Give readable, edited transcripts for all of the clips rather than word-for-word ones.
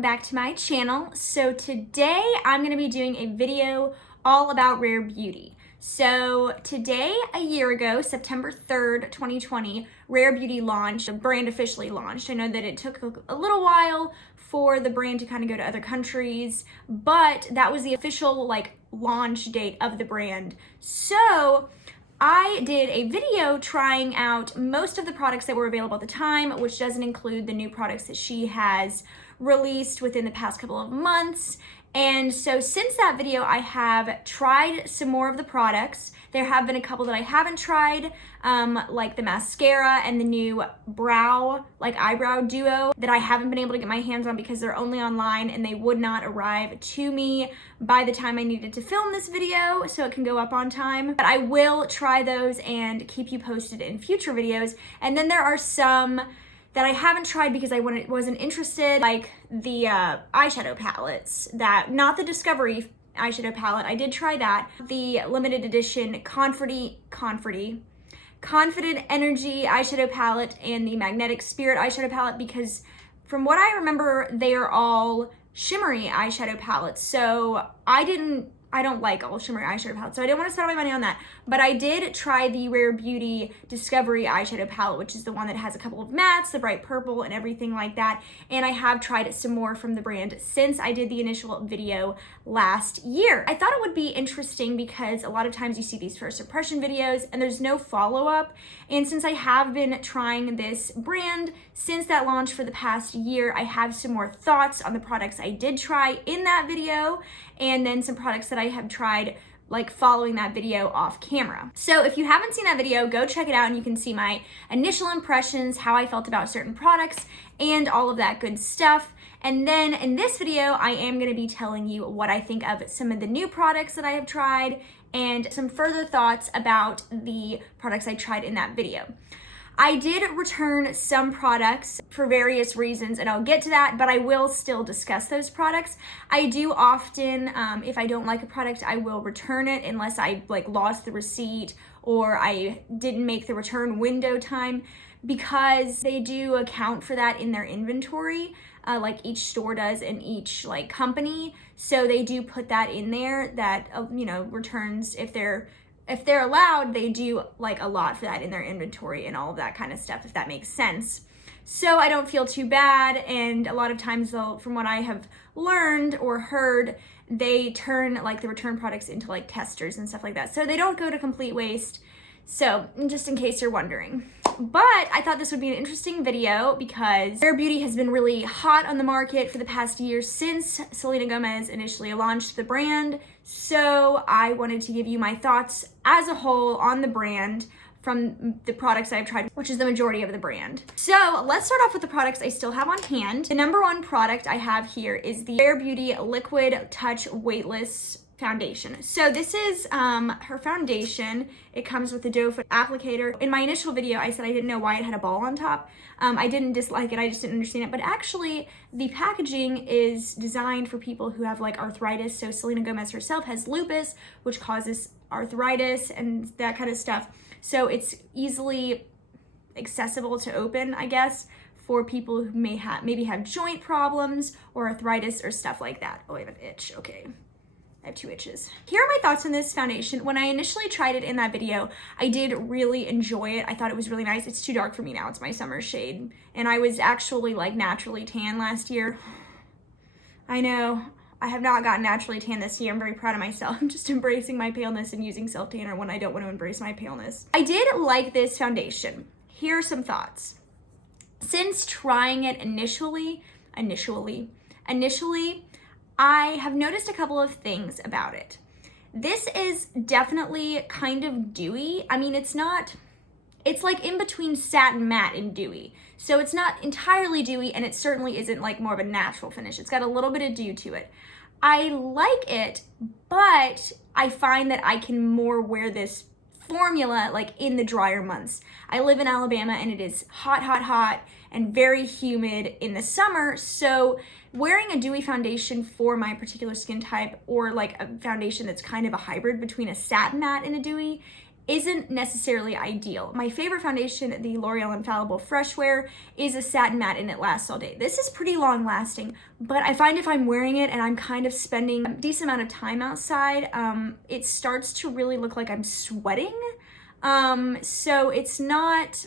welcome back to my channel. So today I'm going to be doing a video all about Rare Beauty. So today, a year ago, September 3rd, 2020, Rare Beauty launched, the brand officially launched. I know that it took a little while for the brand to kind of go to other countries, but that was the official launch date of the brand. So I did a video trying out most of the products that were available at the time, which doesn't include the new products that she has released within the past couple of months. And so since that video, I have tried some more of the products. There have been a couple that I haven't tried, like the mascara and the new eyebrow duo that I haven't been able to get my hands on because they're only online and they would not arrive to me by the time I needed to film this video so it can go up on time. But I will try those and keep you posted in future videos. And then there are some that I haven't tried because I wasn't interested, like the eyeshadow palettes, not the Discovery eyeshadow palette. I did try that. The limited edition Confident Energy eyeshadow palette and the Magnetic Spirit eyeshadow palette, because from what I remember, they are all shimmery eyeshadow palettes. So I don't like all shimmery eyeshadow palettes, so I didn't want to spend all my money on that. But I did try the Rare Beauty Discovery eyeshadow palette, which is the one that has a couple of mattes, the bright purple and everything like that. And I have tried some more from the brand since I did the initial video last year. I thought it would be interesting because a lot of times you see these first impression videos and there's no follow-up. And since I have been trying this brand since that launch for the past year, I have some more thoughts on the products I did try in that video, and then some products that I have tried following that video off camera. So if you haven't seen that video, go check it out and you can see my initial impressions, how I felt about certain products, and all of that good stuff. And then in this video, I am going to be telling you what I think of some of the new products that I have tried and some further thoughts about the products I tried in that video. I did return some products for various reasons, and I'll get to that, but I will still discuss those products. I do often, if I don't like a product, I will return it unless I lost the receipt or I didn't make the return window time, because they do account for that in their inventory, like each store does in each company. So they do put that in there that, returns, if they're allowed, they do a lot for that in their inventory and all of that kind of stuff, if that makes sense. So I don't feel too bad, and a lot of times though, from what I have learned or heard, they turn the return products into testers and stuff like that. So they don't go to complete waste. So just in case you're wondering. But I thought this would be an interesting video because Rare Beauty has been really hot on the market for the past year since Selena Gomez initially launched the brand. So I wanted to give you my thoughts as a whole on the brand from the products I've tried, which is the majority of the brand. So let's start off with the products I still have on hand. The number one product I have here is the Rare Beauty Liquid Touch Weightless Foundation. So this is her foundation. It comes with a doe foot applicator. In my initial video, I said I didn't know why it had a ball on top. I didn't dislike it, I just didn't understand it. But actually, the packaging is designed for people who have arthritis. So Selena Gomez herself has lupus, which causes arthritis and that kind of stuff. So it's easily accessible to open, I guess, for people who maybe have joint problems or arthritis or stuff like that. Oh, I have an itch, okay. I have 2 itches. Here are my thoughts on this foundation. When I initially tried it in that video, I did really enjoy it. I thought it was really nice. It's too dark for me now. It's my summer shade. And I was actually naturally tan last year. I know. I have not gotten naturally tan this year. I'm very proud of myself. I'm just embracing my paleness and using self-tanner when I don't want to embrace my paleness. I did like this foundation. Here are some thoughts. Since trying it initially, I have noticed a couple of things about it. This is definitely kind of dewy. I mean, it's in between satin matte and dewy. So it's not entirely dewy, and it certainly isn't more of a natural finish. It's got a little bit of dew to it. I like it, but I find that I can more wear this formula in the drier months. I live in Alabama and it is hot and very humid in the summer, so wearing a dewy foundation for my particular skin type, or a foundation that's kind of a hybrid between a satin matte and a dewy, isn't necessarily ideal. My favorite foundation, the L'Oreal Infallible Fresh Wear, is a satin matte and it lasts all day. This is pretty long lasting, but I find if I'm wearing it and I'm kind of spending a decent amount of time outside, it starts to really look like I'm sweating. So it's not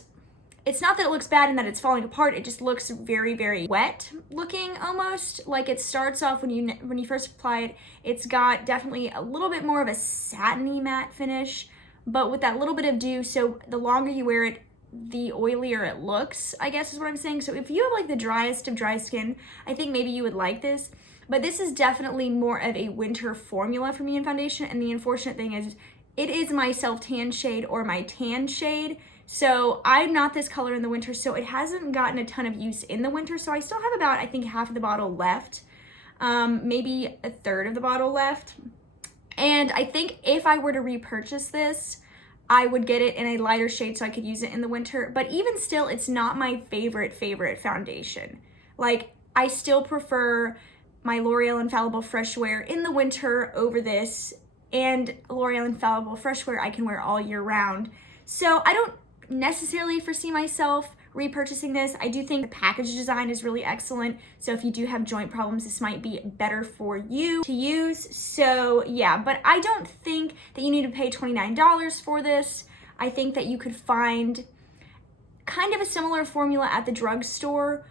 that it looks bad and that it's falling apart. It just looks very, very wet looking almost. Like it starts off when you first apply it, it's got definitely a little bit more of a satiny matte finish, but with that little bit of dew. So the longer you wear it, the oilier it looks, I guess is what I'm saying. So if you have like the driest of dry skin, I think maybe you would like this. But this is definitely more of a winter formula for me in foundation. And the unfortunate thing is it is my self-tan shade or my tan shade. So I'm not this color in the winter, so it hasn't gotten a ton of use in the winter. So I still have about, I think, half of the bottle left, maybe a third of the bottle left. And I think if I were to repurchase this, I would get it in a lighter shade so I could use it in the winter. But even still, it's not my favorite foundation. Like, I still prefer my L'Oreal Infallible Fresh Wear in the winter over this. And L'Oreal Infallible Fresh Wear I can wear all year round. So I don't necessarily foresee myself repurchasing this. I do think the package design is really excellent. So if you do have joint problems, this might be better for you to use. So yeah, but I don't think that you need to pay $29 for this. I think that you could find kind of a similar formula at the drugstore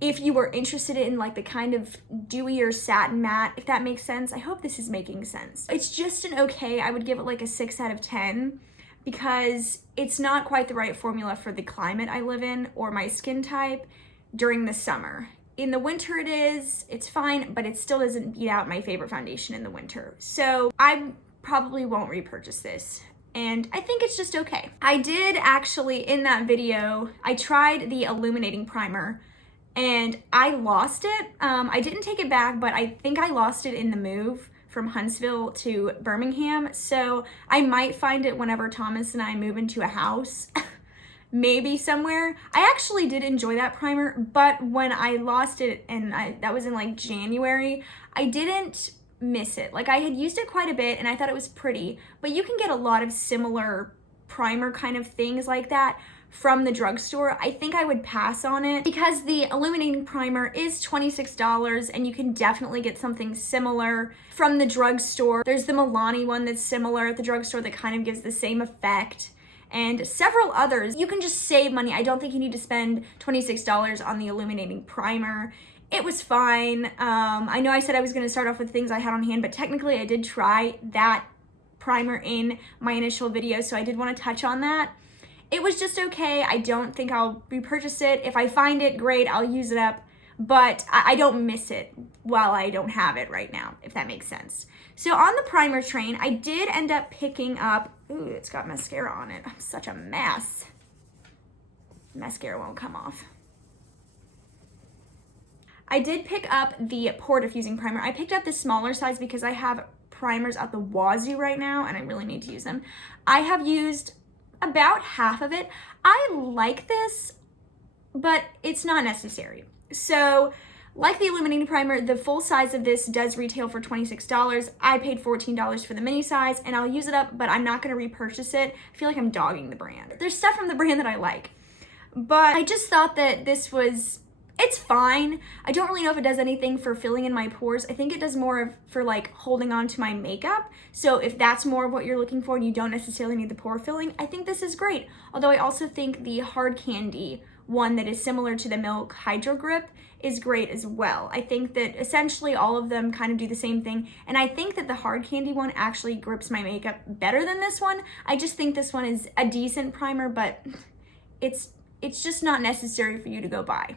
if you were interested in like the kind of dewier satin matte, if that makes sense. I hope this is making sense. It's just an okay. I would give it like a 6 out of 10. Because it's not quite the right formula for the climate I live in or my skin type during the summer. In the winter it's fine, but it still doesn't beat out my favorite foundation in the winter. So I probably won't repurchase this. And I think it's just okay. I did actually, in that video, I tried the illuminating primer and I lost it. I didn't take it back, but I think I lost it in the move from Huntsville to Birmingham. So I might find it whenever Thomas and I move into a house, maybe somewhere. I actually did enjoy that primer, but when I lost it, and that was in like January, I didn't miss it. Like I had used it quite a bit and I thought it was pretty, but you can get a lot of similar primer kind of things like that from the drugstore. I think I would pass on it because the illuminating primer is $26 and you can definitely get something similar from the drugstore. There's the Milani one that's similar at the drugstore that kind of gives the same effect, and several others. You can just save money. I don't think you need to spend $26 on the illuminating primer. It was fine. I know I said I was going to start off with things I had on hand, but technically I did try that primer in my initial video, so I did want to touch on that. It was just okay. I don't think I'll repurchase it. If I find it, great, I'll use it up, but I don't miss it while I don't have it right now, if that makes sense. So on the primer train, I did end up picking up, ooh, it's got mascara on it. I'm such a mess. Mascara won't come off. I did pick up the pore diffusing primer. I picked up the smaller size because I have primers at the wazoo right now and I really need to use them. I have used about half of it. I like this, but it's not necessary. So like the illuminating primer, the full size of this does retail for $26. I paid $14 for the mini size and I'll use it up, but I'm not gonna repurchase it. I feel like I'm dogging the brand. There's stuff from the brand that I like, but I just thought that this was, it's fine. I don't really know if it does anything for filling in my pores. I think it does more for like holding on to my makeup. So if that's more of what you're looking for and you don't necessarily need the pore filling, I think this is great. Although I also think the hard candy one that is similar to the Milk Hydro Grip is great as well. I think that essentially all of them kind of do the same thing. And I think that the hard candy one actually grips my makeup better than this one. I just think this one is a decent primer, but it's just not necessary for you to go buy.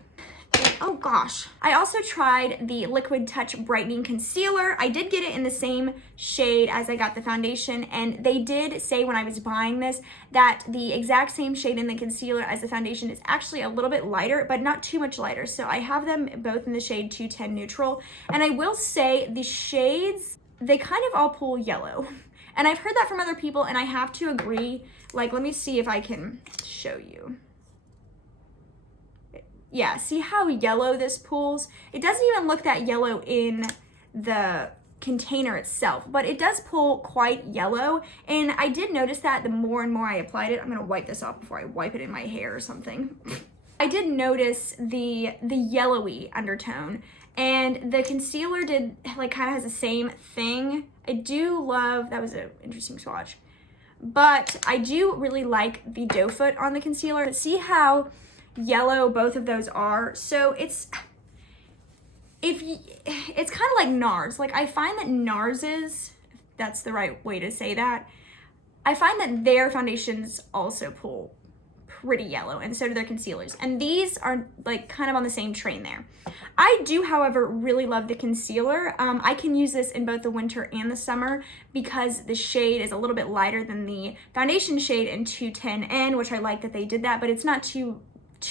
Oh gosh. I also tried the Liquid Touch Brightening Concealer. I did get it in the same shade as I got the foundation, and they did say when I was buying this that the exact same shade in the concealer as the foundation is actually a little bit lighter, but not too much lighter. So I have them both in the shade 210 Neutral. And I will say the shades, they kind of all pull yellow. And I've heard that from other people, and I have to agree. Like, let me see if I can show you. Yeah, see how yellow this pulls? It doesn't even look that yellow in the container itself, but it does pull quite yellow, and I did notice that the more and more I applied it. I'm gonna wipe this off before I wipe it in my hair or something. I did notice the yellowy undertone, and the concealer did like kind of has the same thing. I do love, that was an interesting swatch, but I do really like the doe foot on the concealer. See how yellow both of those are? So it's kind of like NARS. Like, I find that NARS's, if that's the right way to say that, I find that their foundations also pull pretty yellow, and so do their concealers. And these are like kind of on the same train there. I do, however, really love the concealer. I can use this in both the winter and the summer because the shade is a little bit lighter than the foundation shade in 210N, which I like that they did that, but it's not too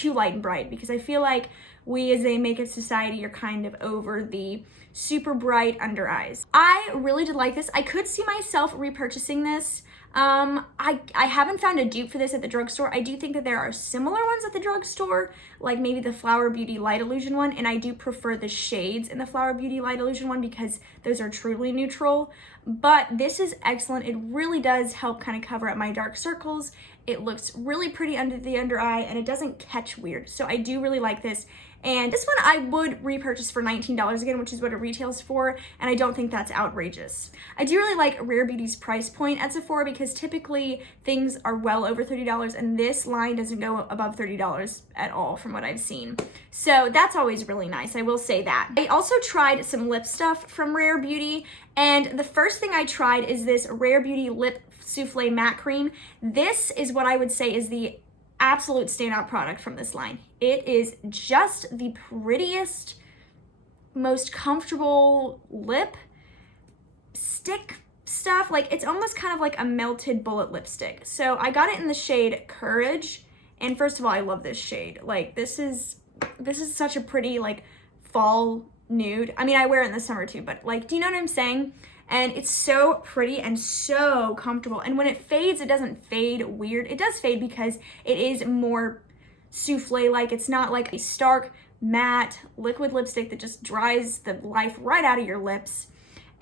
light and bright, because I feel like we as a makeup society are kind of over the super bright under eyes. I really did like this. I could see myself repurchasing this. I haven't found a dupe for this at the drugstore. I do think that there are similar ones at the drugstore, like maybe the Flower Beauty Light Illusion one, and I do prefer the shades in the Flower Beauty Light Illusion one because those are truly neutral. But this is excellent. It really does help kind of cover up my dark circles. It looks really pretty under the under eye, and it doesn't catch weird. So I do really like this. And this one I would repurchase for $19 again, which is what it retails for, and I don't think that's outrageous. I do really like Rare Beauty's price point at Sephora because typically things are well over $30, and this line doesn't go above $30 at all from what I've seen. So that's always really nice, I will say that. I also tried some lip stuff from Rare Beauty, and the first thing I tried is this Rare Beauty Lip Souffle Matte Cream. This is what I would say is the absolute standout product from this line. It is just the prettiest, most comfortable lip stick stuff. Like, it's almost kind of like a melted bullet lipstick. So I got it in the shade Courage, and first of all, I love this shade. Like, this is such a pretty like fall nude. I mean, I wear it in the summer too, but like, do you know what I'm saying? And it's so pretty and so comfortable. And when it fades, it doesn't fade weird. It does fade because it is more souffle-like. It's not like a stark, matte, liquid lipstick that just dries the life right out of your lips.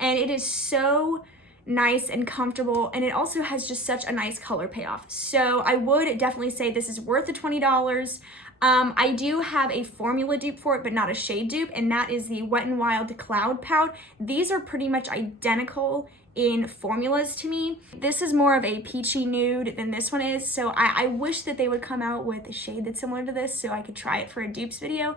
And it is so nice and comfortable, and it also has just such a nice color payoff. So I would definitely say this is worth the $20. I do have a formula dupe for it, but not a shade dupe, and that is the Wet n Wild Cloud Pout. These are pretty much identical in formulas to me. This is more of a peachy nude than this one is, so I wish that they would come out with a shade that's similar to this so I could try it for a dupes video,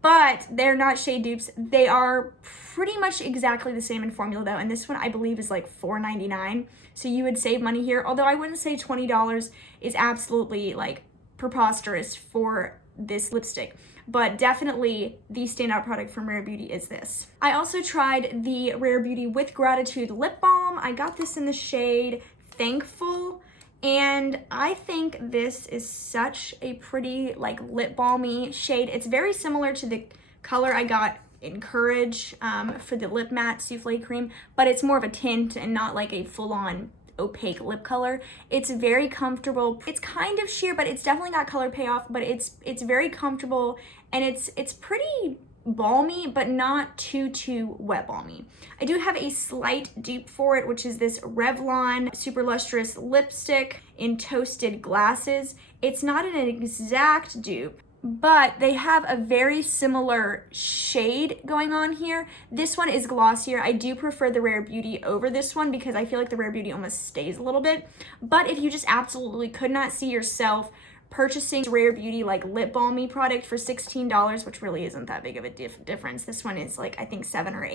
but they're not shade dupes. They are pretty much exactly the same in formula though, and this one I believe is like $4.99, so you would save money here, although I wouldn't say $20 is absolutely like preposterous for this lipstick, but definitely the standout product from Rare Beauty is this. I also tried the Rare Beauty With Gratitude lip balm. I got this in the shade Thankful, and I think this is such a pretty like lip balmy shade. It's very similar to the color I got in Courage for the lip matte souffle cream, but it's more of a tint and not like a full-on opaque lip color. It's very comfortable. It's kind of sheer, but it's definitely got color payoff, but it's very comfortable, and it's pretty balmy, but not too wet balmy. I do have a slight dupe for it, which is this Revlon Super Lustrous lipstick in Toasted Glasses. It's not an exact dupe, but they have a very similar shade going on here. This one is glossier. I do prefer the Rare Beauty over this one because I feel like the Rare Beauty almost stays a little bit. But if you just absolutely could not see yourself purchasing Rare Beauty like lip balmy product for $16, which really isn't that big of a difference. This one is like, I think $7 or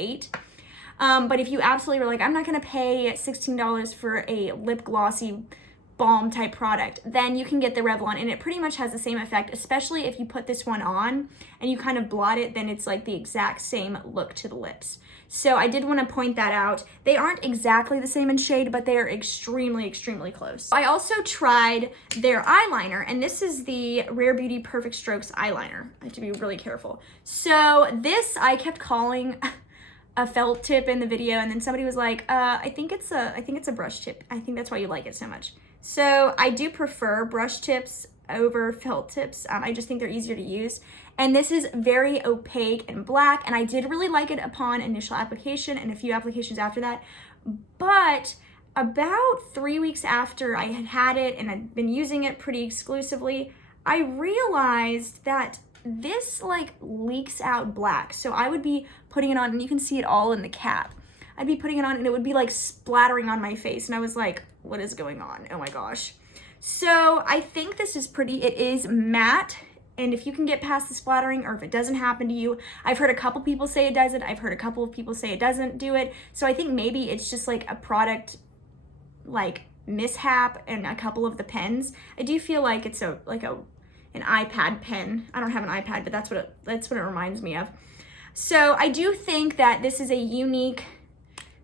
$8. But if you absolutely were like, I'm not gonna pay $16 for a lip glossy balm type product, then you can get the Revlon, and it pretty much has the same effect, especially if you put this one on and you kind of blot it, then it's like the exact same look to the lips. So I did want to point that out. They aren't exactly the same in shade, but they are extremely close. I also tried their eyeliner, and this is the Rare Beauty Perfect Strokes eyeliner. I have to be really careful. So this I kept calling a felt tip in the video, and then somebody was like, I think it's a brush tip. I think that's why you like it so much. So I do prefer brush tips over felt tips. I just think they're easier to use. And this is very opaque and black, and I did really like it upon initial application and a few applications after that. But about 3 weeks after I had had it and I'd been using it pretty exclusively, I realized that this like leaks out black. So I would be putting it on, and you can see it all in the cap. I'd be putting it on and it would be like splattering on my face, and I was like, what is going on? Oh my gosh. So I think this is pretty. It is matte, and if you can get past the splattering, or if it doesn't happen to you, I've heard a couple people say it does it. I've heard a couple of people say it doesn't do it. So I think maybe it's just like a product like mishap and a couple of the pens. I do feel like it's an iPad pen. I don't have an iPad, but that's what it reminds me of. So I do think that this is a unique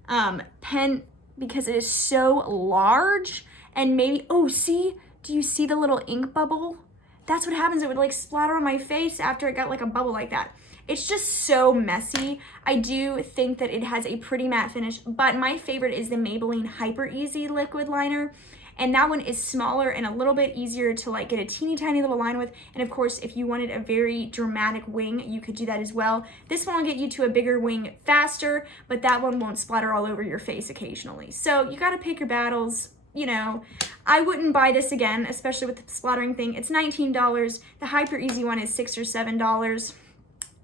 pen because it is so large, and maybe, oh, see, do you see the little ink bubble? That's what happens. It would like splatter on my face after it got like a bubble like that. It's just so messy. I do think that it has a pretty matte finish, but my favorite is the Maybelline Hyper Easy liquid liner. And that one is smaller and a little bit easier to like get a teeny tiny little line with. And of course, if you wanted a very dramatic wing, you could do that as well. This one will get you to a bigger wing faster, but that one won't splatter all over your face occasionally. So you gotta pick your battles. You know, I wouldn't buy this again, especially with the splattering thing. It's $19. The Hyper Easy one is $6 or $7.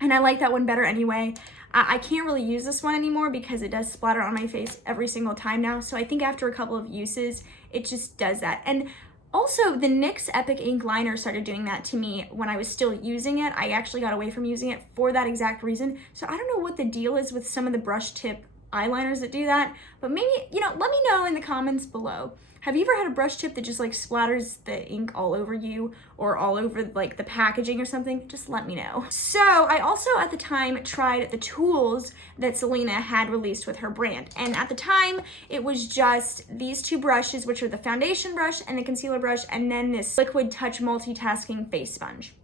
And I like that one better anyway. I can't really use this one anymore because it does splatter on my face every single time now. So I think after a couple of uses, it just does that. And also the NYX Epic Ink Liner started doing that to me when I was still using it. I actually got away from using it for that exact reason. So I don't know what the deal is with some of the brush tip eyeliners that do that, but maybe, you know, let me know in the comments below. Have you ever had a brush tip that just like splatters the ink all over you or all over like the packaging or something? Just let me know. So I also at the time tried the tools that Selena had released with her brand. And at the time it was just these two brushes, which are the foundation brush and the concealer brush, and then this liquid touch multitasking face sponge.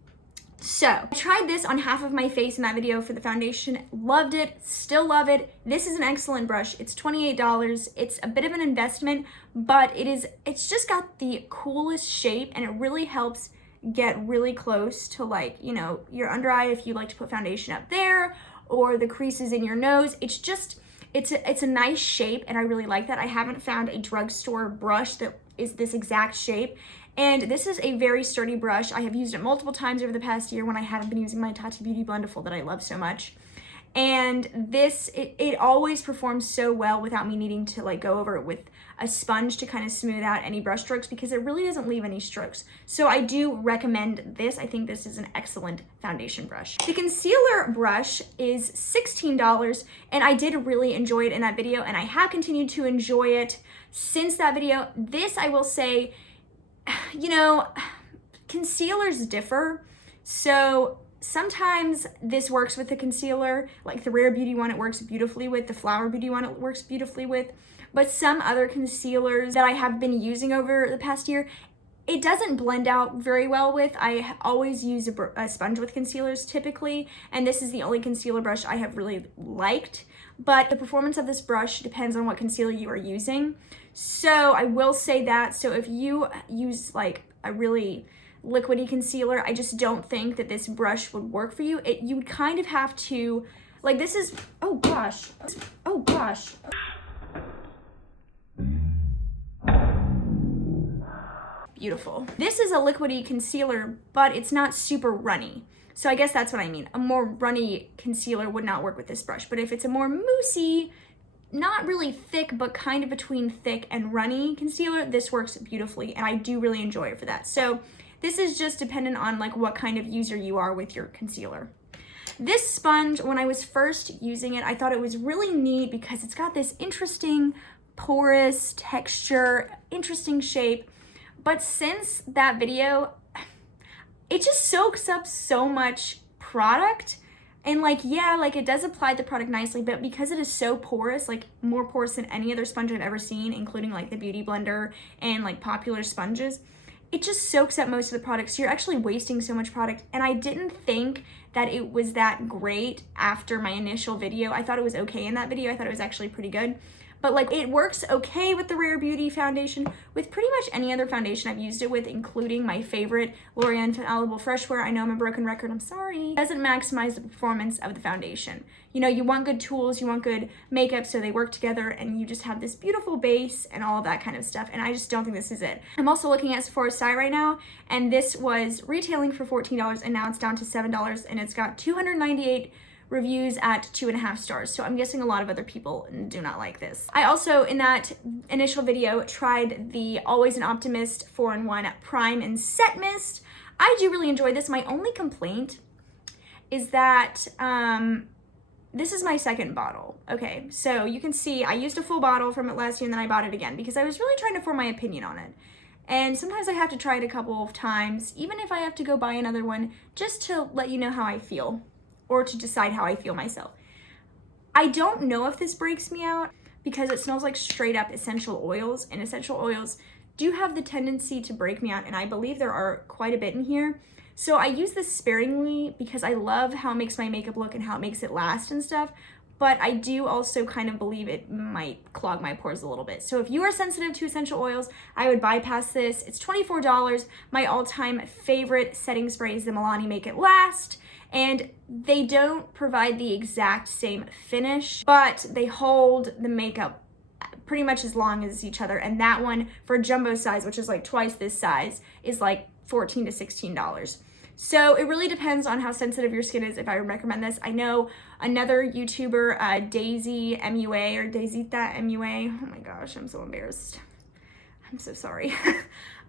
So I tried this on half of my face in that video for the foundation, loved it, still love it. This is an excellent brush. It's $28. It's a bit of an investment, but it's just got the coolest shape, and it really helps get really close to like, you know, your under eye if you like to put foundation up there, or the creases in your nose. It's just, it's a nice shape, and I really like that. I haven't found a drugstore brush that is this exact shape. And this is a very sturdy brush. I have used it multiple times over the past year when I haven't been using my Tati Beauty Blendiful that I love so much. And this, it always performs so well without me needing to like go over it with a sponge to kind of smooth out any brush strokes, because it really doesn't leave any strokes. So I do recommend this. I think this is an excellent foundation brush. The concealer brush is $16, and I did really enjoy it in that video, and I have continued to enjoy it since that video. This, I will say, you know, concealers differ. So sometimes this works with the concealer, like the Rare Beauty one, it works beautifully with. The Flower Beauty one, it works beautifully with. But some other concealers that I have been using over the past year, it doesn't blend out very well with. I always use a sponge with concealers typically, and this is the only concealer brush I have really liked. But the performance of this brush depends on what concealer you are using. So I will say that. So if you use like a really liquidy concealer, I just don't think that this brush would work for you. You would kind of have to, like this is, oh gosh. Beautiful. This is a liquidy concealer, but it's not super runny. So I guess that's what I mean. A more runny concealer would not work with this brush, but if it's a more moussey, not really thick, but kind of between thick and runny concealer, this works beautifully, and I do really enjoy it for that. So this is just dependent on like what kind of user you are with your concealer. This sponge, when I was first using it, I thought it was really neat because it's got this interesting porous texture, interesting shape. But since that video, it just soaks up so much product. And like, yeah, like it does apply the product nicely, but because it is so porous, like more porous than any other sponge I've ever seen, including like the Beauty Blender and like popular sponges, it just soaks up most of the product. So you're actually wasting so much product. And I didn't think that it was that great after my initial video. I thought it was okay in that video. I thought it was actually pretty good. but like it works okay with the Rare Beauty foundation, with pretty much any other foundation I've used it with, including my favorite L'Oreal Infallible Fresh Wear. I know I'm a broken record, I'm sorry. It doesn't maximize the performance of the foundation. You know, you want good tools, you want good makeup, so they work together and you just have this beautiful base and all of that kind of stuff, and I just don't think this is it. I'm also looking at Sephora's site right now, and this was retailing for $14 and now it's down to $7, and it's got 298 reviews at 2.5 stars. So I'm guessing a lot of other people do not like this. I also, in that initial video, tried the Always an Optimist 4-in-1 Prime and Set Mist. I do really enjoy this. My only complaint is that this is my second bottle. Okay, so you can see I used a full bottle from it last year and then I bought it again because I was really trying to form my opinion on it. And sometimes I have to try it a couple of times, even if I have to go buy another one, just to let you know how I feel, or to decide how I feel myself. I don't know if this breaks me out because it smells like straight up essential oils, and essential oils do have the tendency to break me out, and I believe there are quite a bit in here. So I use this sparingly because I love how it makes my makeup look and how it makes it last and stuff, but I do also kind of believe it might clog my pores a little bit. So if you are sensitive to essential oils, I would bypass this. It's $24. My all-time favorite setting spray is the Milani Make It Last, and they don't provide the exact same finish, but they hold the makeup pretty much as long as each other, and that one for jumbo size, which is like twice this size, is like $14 to $16. So it really depends on how sensitive your skin is if I would recommend this. I know another YouTuber, Daisy MUA or Daisita MUA. Oh my gosh, I'm so embarrassed. I'm so sorry.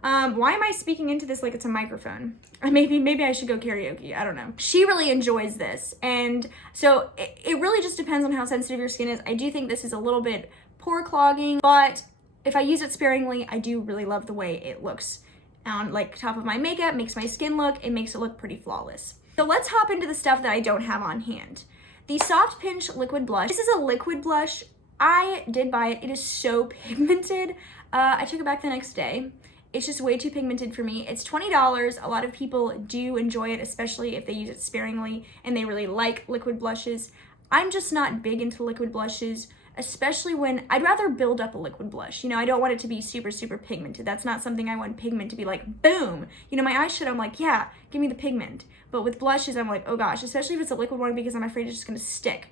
Why am I speaking into this like it's a microphone? Maybe I should go karaoke. I don't know. She really enjoys this. And so it really just depends on how sensitive your skin is. I do think this is a little bit pore clogging, but if I use it sparingly, I do really love the way it looks on like top of my makeup, makes my skin look, it makes it look pretty flawless. So let's hop into the stuff that I don't have on hand. The Soft Pinch Liquid Blush. This is a liquid blush. I did buy it. It is so pigmented. I took it back the next day. It's just way too pigmented for me. It's $20. A lot of people do enjoy it, especially if they use it sparingly and they really like liquid blushes. I'm just not big into liquid blushes, especially when I'd rather build up a liquid blush. You know, I don't want it to be super, super pigmented. That's not something I want pigment to be like, boom. You know, my eyeshadow, I'm like, yeah, give me the pigment. But with blushes, I'm like, oh gosh, especially if it's a liquid one because I'm afraid it's just gonna stick.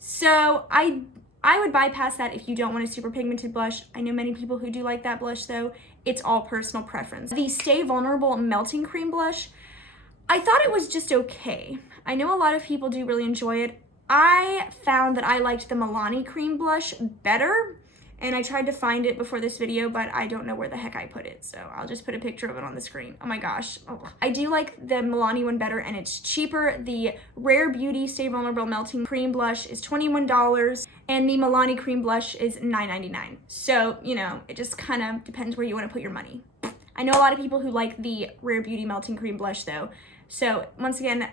So I would bypass that if you don't want a super pigmented blush. I know many people who do like that blush though. It's all personal preference. The Stay Vulnerable Melting Cream Blush, I thought it was just okay. I know a lot of people do really enjoy it. I found that I liked the Milani Cream Blush better, and I tried to find it before this video, but I don't know where the heck I put it, so I'll just put a picture of it on the screen. Oh my gosh. Oh. I do like the Milani one better, and it's cheaper. The Rare Beauty Stay Vulnerable Melting Cream Blush is $21, and the Milani Cream Blush is $9.99. So, you know, it just kind of depends where you want to put your money. I know a lot of people who like the Rare Beauty Melting Cream Blush, though, so once again,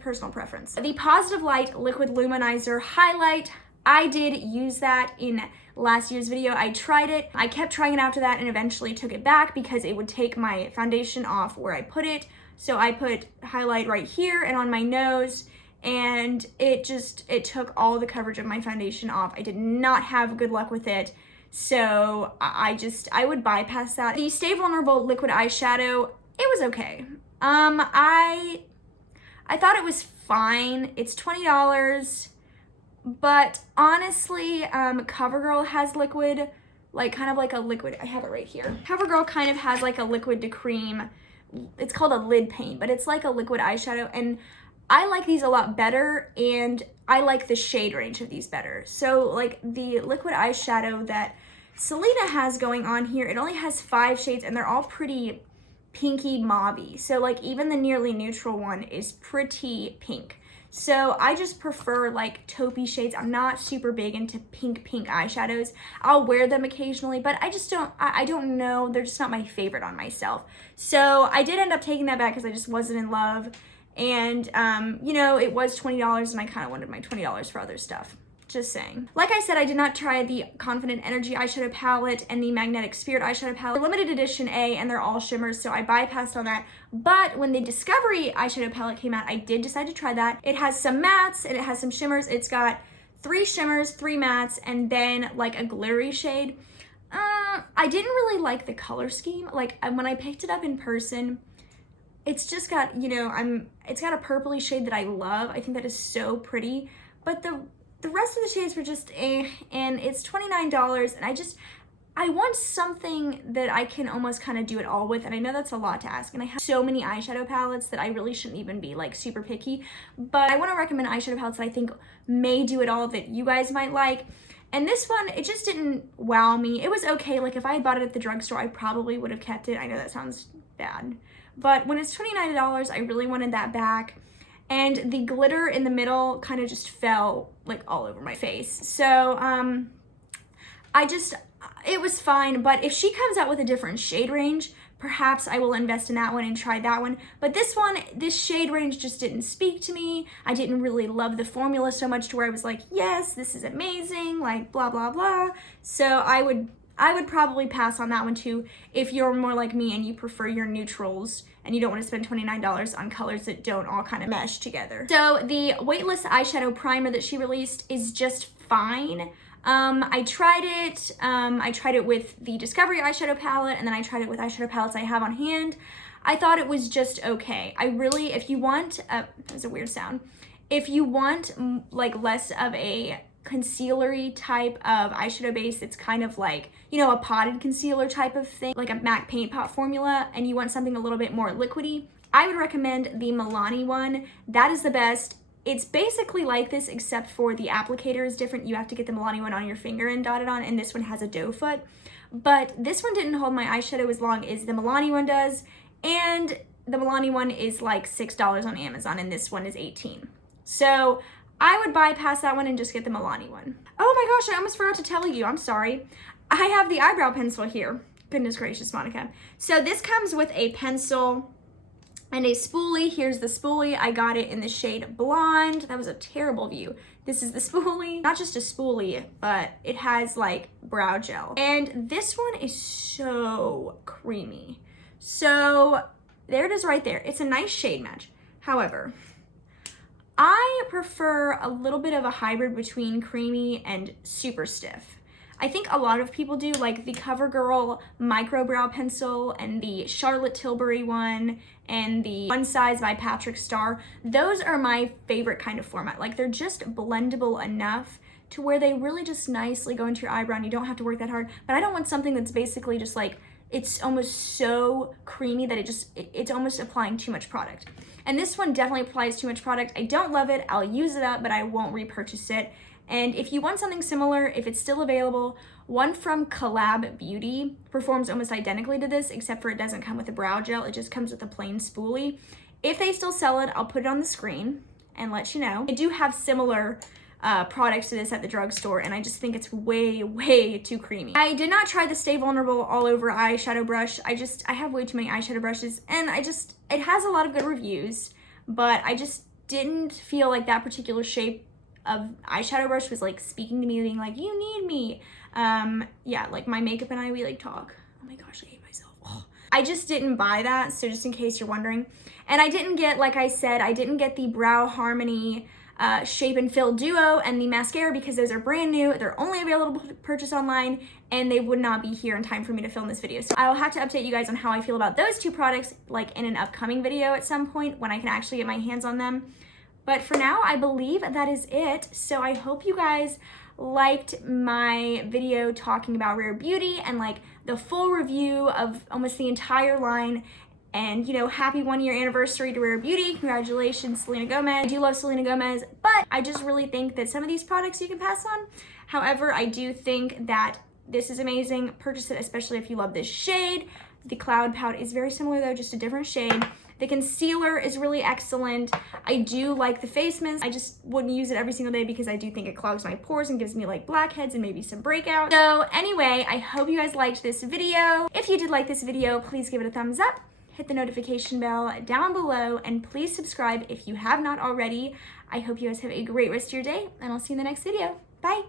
personal preference. The Positive Light Liquid Luminizer Highlight, I did use that in last year's video. I tried it. I kept trying it after that and eventually took it back because it would take my foundation off where I put it. So I put highlight right here and on my nose, and it took all the coverage of my foundation off. I did not have good luck with it. So I would bypass that. The Stay Vulnerable Liquid Eyeshadow, it was okay. I thought it was fine. It's $20, but honestly, CoverGirl has liquid, like kind of like a liquid, I have it right here. CoverGirl kind of has like a liquid to cream, it's called a lid paint, but it's like a liquid eyeshadow, and I like these a lot better, and I like the shade range of these better. So like the liquid eyeshadow that Selena has going on here, it only has 5 shades, and they're all pretty pinky mauvey. So like even the Nearly Neutral one is pretty pink. So I just prefer like taupey shades. I'm not super big into pink eyeshadows. I'll wear them occasionally, but I don't know, they're just not my favorite on myself. So I did end up taking that back because I just wasn't in love. And you know, it was $20 and I kind of wanted my $20 for other stuff. Just saying. Like I said, I did not try the Confident Energy eyeshadow palette and the Magnetic Spirit eyeshadow palette. They're limited edition A, and they're all shimmers, so I bypassed on that. But when the Discovery eyeshadow palette came out, I did decide to try that. It has some mattes and it has some shimmers. It's got 3 shimmers, 3 mattes, and then like a glittery shade. I didn't really like the color scheme. Like when I picked it up in person, it's just got, you know, it's got a purpley shade that I love. I think that is so pretty, but the rest of the shades were just and it's $29, and I want something that I can almost kind of do it all with, and I know that's a lot to ask, and I have so many eyeshadow palettes that I really shouldn't even be like super picky, but I want to recommend eyeshadow palettes that I think may do it all that you guys might like. And this one, it just didn't wow me. It was okay. Like if I had bought it at the drugstore, I probably would have kept it. I know that sounds bad, but when it's $29, I really wanted that back. And the glitter in the middle kind of just fell like all over my face. So it was fine, but if she comes out with a different shade range, perhaps I will invest in that one and try that one. But this one, this shade range just didn't speak to me. I didn't really love the formula so much to where I was like, yes, this is amazing, like blah, blah, blah. So I would probably pass on that one too if you're more like me and you prefer your neutrals and you don't want to spend $29 on colors that don't all kind of mesh together. So the Weightless eyeshadow primer that she released is just fine. I tried it with the Discovery eyeshadow palette, and then I tried it with eyeshadow palettes I have on hand. I thought it was just okay. If you want, that's a weird sound. If you want like less of a concealery type of eyeshadow base, it's kind of like, you know, a potted concealer type of thing, like a MAC paint pot formula, and you want something a little bit more liquidy, I would recommend the Milani one. That is the best. It's basically like this, except for the applicator is different. You have to get the Milani one on your finger and dot it on, and this one has a doe foot. But this one didn't hold my eyeshadow as long as the Milani one does, and the Milani one is like $6 on Amazon, and this one is $18. So I would bypass that one and just get the Milani one. Oh my gosh, I almost forgot to tell you, I'm sorry. I have the eyebrow pencil here. Goodness gracious, Monica. So this comes with a pencil and a spoolie. Here's the spoolie. I got it in the shade Blonde. That was a terrible view. This is the spoolie. Not just a spoolie, but it has like brow gel. And this one is so creamy. So there it is right there. It's a nice shade match. However, I prefer a little bit of a hybrid between creamy and super stiff. I think a lot of people do, like the CoverGirl micro brow pencil and the Charlotte Tilbury one and the One Size by Patrick Starr. Those are my favorite kind of format. Like they're just blendable enough to where they really just nicely go into your eyebrow and you don't have to work that hard. But I don't want something that's basically just like, it's almost so creamy that it's almost applying too much product. And this one definitely applies too much product. I don't love it. I'll use it up, but I won't repurchase it. And if you want something similar, if it's still available, one from Collab Beauty performs almost identically to this, except for it doesn't come with a brow gel. It just comes with a plain spoolie. If they still sell it, I'll put it on the screen and let you know. I do have similar products to this at the drugstore, and I just think it's way, way too creamy. I did not try the Stay Vulnerable all over eyeshadow brush. I have way too many eyeshadow brushes, and it has a lot of good reviews, but I just didn't feel like that particular shape of eyeshadow brush was like speaking to me, being like, you need me. Yeah, like my makeup and I, we like talk. Oh my gosh, I hate myself. Oh. I just didn't buy that, so just in case you're wondering. And I didn't get, like I said, I didn't get the Brow Harmony Shape and Fill Duo and the mascara because those are brand new. They're only available to purchase online, and they would not be here in time for me to film this video. So I will have to update you guys on how I feel about those two products, like in an upcoming video at some point when I can actually get my hands on them. But for now, I believe that is it. So I hope you guys liked my video talking about Rare Beauty and like the full review of almost the entire line. And, you know, happy 1-year anniversary to Rare Beauty. Congratulations, Selena Gomez. I do love Selena Gomez, but I just really think that some of these products you can pass on. However, I do think that this is amazing. Purchase it, especially if you love this shade. The Cloud Pout is very similar though, just a different shade. The concealer is really excellent. I do like the face mist. I just wouldn't use it every single day because I do think it clogs my pores and gives me like blackheads and maybe some breakouts. So anyway, I hope you guys liked this video. If you did like this video, please give it a thumbs up. Hit the notification bell down below, and please subscribe if you have not already. I hope you guys have a great rest of your day, and I'll see you in the next video. Bye.